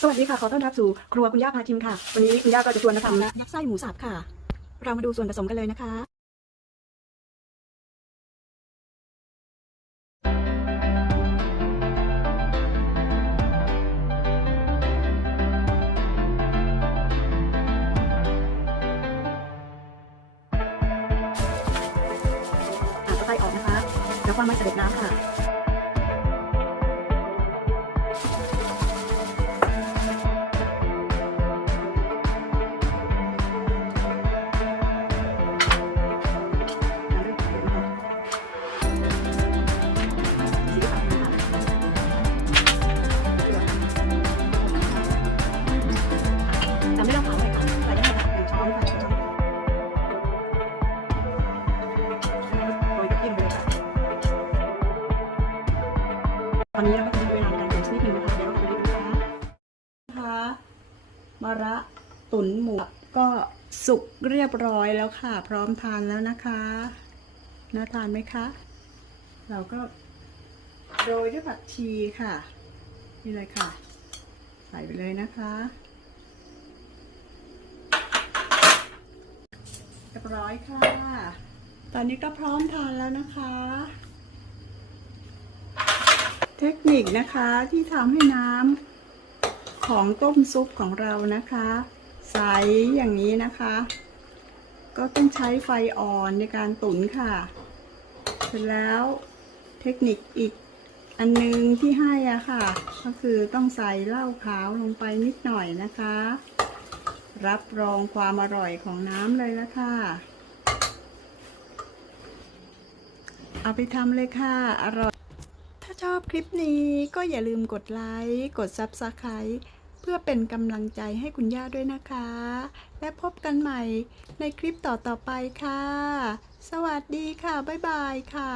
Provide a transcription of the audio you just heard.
สวัสดีค่ะ ขอต้อนรับสู่ครัวคุณย่าพาชิมค่ะ วันนี้คุณย่าก็จะชวนมาทำยัดไส้หมูสับค่ะ เรามาดูส่วนผสมกันเลยนะคะอ่าตะไคร้ออกนะคะ แล้วก็ไม่เสด็จน้ำค่ะ อนนี้เราก็จะมีเวลาในการเก็บชนิดหนึ่งนะคะเดี๋ยวเราไปดูนะคะนะคะมะระตุ๋นหมูก็สุกเรียบร้อยแล้วค่ะ พร้อมทานแล้วนะคะน่าทานไหมคะ เราก็โรยด้วยผักชีค่ะ นี่เลยค่ะ ใส่ไปเลยนะคะเรียบร้อยค่ะ ตอนนี้ก็พร้อมทานแล้วนะคะ เทคนิคนะคะที่ทำให้น้ำของต้มซุปของเรานะคะ ใสอย่างนี้นะคะ ก็ต้องใช้ไฟอ่อนในการตุ๋นค่ะ เสร็จแล้วเทคนิคอีกอันนึงที่ให้อะค่ะ ก็คือต้องใส่เหล้าขาวลงไปนิดหน่อยนะคะ รับรองความอร่อยของน้ำเลยละค่ะเอาไปทำเลยค่ะ อร่อย ชอบคลิปนี้ก็อย่าลืมกดไลค์ กด Subscribe เพื่อเป็นกำลังใจให้คุณย่าด้วยนะคะ และพบกันใหม่ในคลิปต่อๆไปค่ะ สวัสดีค่ะ บ๊ายบายค่ะ